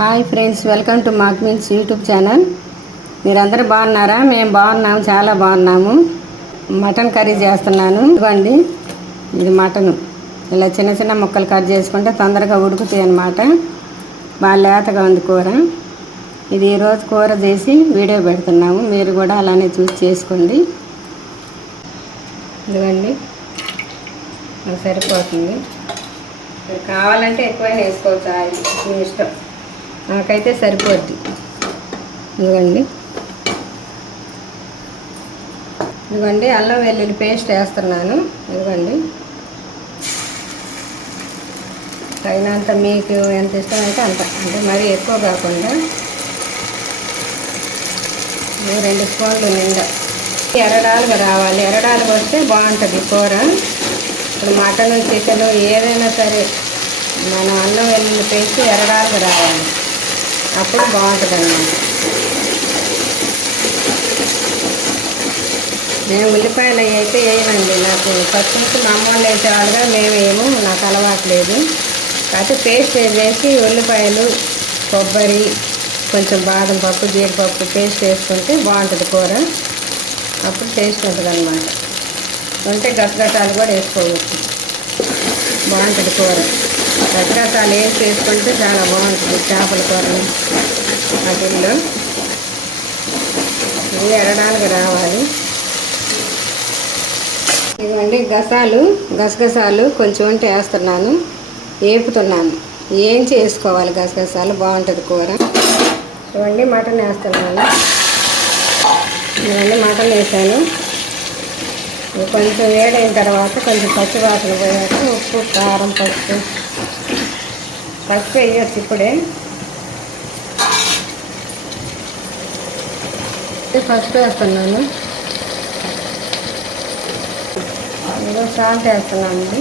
Hi friends, welcome to మాక్మిన్స్ YouTube channel. మీరందరూ బాగున్నారా? మేము బాగున్నాము, చాలా బాగున్నాము. మటన్ కర్రీ చేస్తున్నాను. ఇదిగోండి, ఇది మటను ఇలా చిన్న చిన్న ముక్కలు కట్ చేసుకుంటే తొందరగా ఉడుకుతాయి అన్నమాట. బాగా లేతగా ఉంది కూర. ఇది ఈరోజు కూర చేసి వీడియో పెడుతున్నాము. మీరు కూడా అలానే చూసి చేసుకోండి. ఇదిగోండి, అది సరిపోతుంది. మీరు కావాలంటే ఎక్కువైనా వేసుకోవచ్చు, అది మీ ఇష్టం. నాకైతే సరిపోద్ది. ఇదిగోండి అల్లం వెల్లుల్లి పేస్ట్ వేస్తున్నాను. ఇదిగోండి, తగినంత మీకు ఎంత ఇష్టమైతే అంత, అంటే మరీ ఎక్కువ కాకుండా 2 స్పూన్లు నిండా ఎర్రడాలుగా రావాలి. ఎర్రడాలుగా వస్తే బాగుంటుంది కూర. ఇప్పుడు మటన్ చికెన్ ఏదైనా సరే మనం అల్లం వెల్లుల్లి పేస్ట్ ఎర్రడాలుగా రావాలి, అప్పుడు బాగుంటుంది అన్నమాట. మేము ఉల్లిపాయలు అయితే వేయమండి. నాకు ఫస్ట్ నుంచి మా అమ్మ వాళ్ళు వేసేవాళ్ళుగా మేమేమో, నాకు అలవాట్లేదు. కాకపోతే పేస్ట్ వేసి ఉల్లిపాయలు, కొబ్బరి, కొంచెం బాదం పప్పు, జీడిపప్పు పేస్ట్ వేసుకుంటే బాగుంటుంది కూర. అప్పుడు టేస్ట్ ఉంటుంది అన్నమాట. ఉంటే గసగసాలు కూడా వేసుకోవచ్చు, బాగుంటుంది కూర. గసగసాలు వేసుకుంటే చాలా బాగుంటుంది చేపల కూర. వాటిల్లో ఇవి ఎరడాలుగా రావాలి. ఇవ్వండి గసగసాలు కొంచెం ఉంటే వేస్తున్నాను, వేపుతున్నాను. ఏం చేసుకోవాలి గసగసాలు, బాగుంటుంది కూర. ఇవ్వండి మటన్ వేస్తున్నాను. ఇవన్నీ మటన్ వేసాను. కొంచెం వేడైన తర్వాత కొంచెం పచ్చివాసన పోయాక ఉప్పు, కారం, పసుపు వేయచ్చు ఇప్పుడే. ఫస్ట్ వేస్తున్నాను. ఏదో సాల్ట్ వేస్తున్నానండి.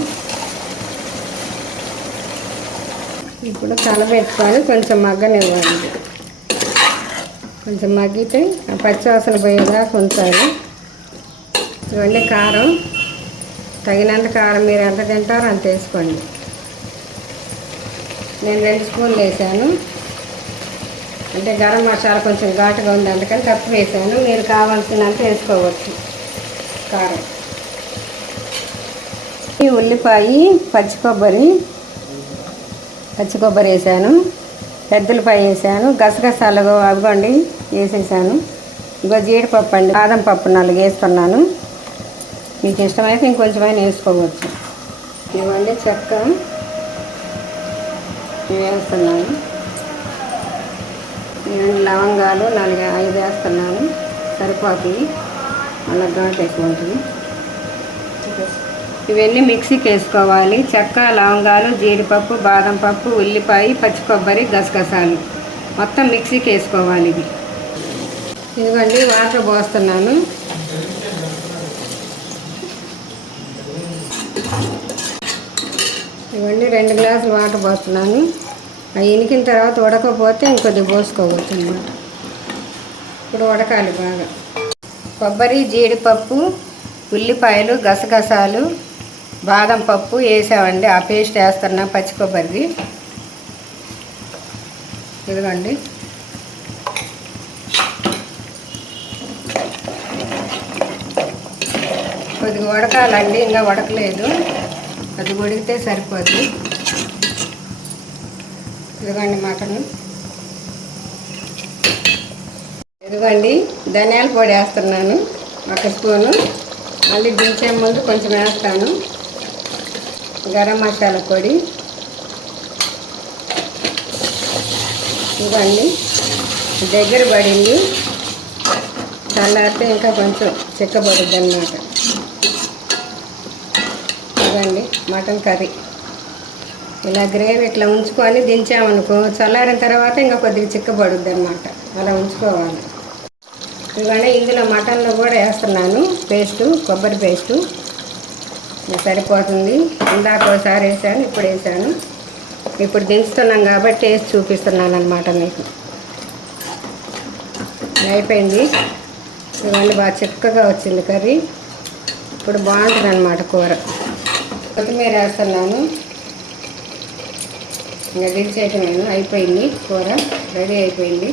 ఇప్పుడు కలబెట్టుకొని కొంచెం మగ్గనివ్వండి. కొంచెం మగ్గితే ఆ పచ్చివాసన పోయేదాకా ఉంచాలి. ఇవన్నీ కారం, తగినంత కారం మీరు ఎంత తింటారో అంత వేసుకోండి. నేను 2 స్పూన్లు వేసాను. అంటే గరం మసాలా కొంచెం ఘాటుగా ఉంది, అందుకని తక్కువ వేసాను. మీరు కావాల్సినంత వేసుకోవచ్చు కారం. ఉల్లిపాయ, పచ్చి కొబ్బరి వేసాను. పెద్దలపాయ వేసాను. గసగసాలు అవ్వండి వేసేసాను. ఇంకో జీడిపప్పు అండి, బాదం పప్పు 4 వేస్తున్నాను. మీకు ఇష్టమైతే ఇంకొంచెమైనా వేసుకోవచ్చు. ఇవ్వండి చెక్క వేస్తున్నాను. ఇవన్నీ లవంగాలు 4-5 వేస్తున్నాను, సరిపోతుంది. మళ్ళీ ఘాటు ఎక్కువ ఉంటుంది. ఇవన్నీ మిక్సీకి వేసుకోవాలి. చెక్క, లవంగాలు, జీడిపప్పు, బాదం పప్పు, ఉల్లిపాయ, పచ్చి కొబ్బరి, గసగసాలు మొత్తం మిక్సీకి వేసుకోవాలి. ఇదిగోండి వాటర్ పోస్తున్నాను. ఇవన్నీ 2 గ్లాసులు వాటర్ పోస్తున్నాను. అవి ఇనికిన తర్వాత ఉడకపోతే ఇంకొద్ది పోసుకోవచ్చు అన్నమాట. ఇప్పుడు ఉడకాలి బాగా. కొబ్బరి, జీడిపప్పు, ఉల్లిపాయలు, గసగసాలు, బాదం పప్పు వేసామండి. ఆ పేస్ట్ వేస్తున్నా, పచ్చి కొబ్బరిది. ఇదిగోండి, కొద్దిగా ఉడకాలండి, ఇంకా ఉడకలేదు. అది ఉడికితే సరిపోద్ది. ఇదిగోండి మటన్. ఇదిగోండి ధనియాల పొడి వేస్తున్నాను 1 స్పూను. మళ్ళీ దించే ముందు కొంచెం వేస్తాను. గరం మసాలా పొడి. ఇదిగోండి దగ్గర పడింది. చల్లారితే ఇంకా కొంచెం చిక్కబడుద్ది అన్నమాట. ఇదిగోండి మటన్ కర్రీ. ఇలా గ్రేవీ ఇట్లా ఉంచుకొని దించామనుకో, చల్లారిన తర్వాత ఇంకా కొద్దిగా చిక్కబడుద్ది అన్నమాట. అలా ఉంచుకోవాలి. ఇవన్నీ ఇందులో మటన్లో కూడా వేస్తున్నాను పేస్టు, కొబ్బరి పేస్టు. సరిపోతుంది. ఇందాక ఒకసారి వేసాను, ఇప్పుడు వేసాను. ఇప్పుడు దించుతున్నాం కాబట్టి వేసి చూపిస్తున్నాను అన్నమాట మీకు. అయిపోయింది. ఇవన్నీ బాగా చిక్కగా వచ్చింది కర్రీ. ఇప్పుడు బాగుంటుంది అన్నమాట కూర. కొత్తిమీర వేస్తున్నాను. ఇంకా దించేయటం అయిపోయింది, కూర రెడీ అయిపోయింది.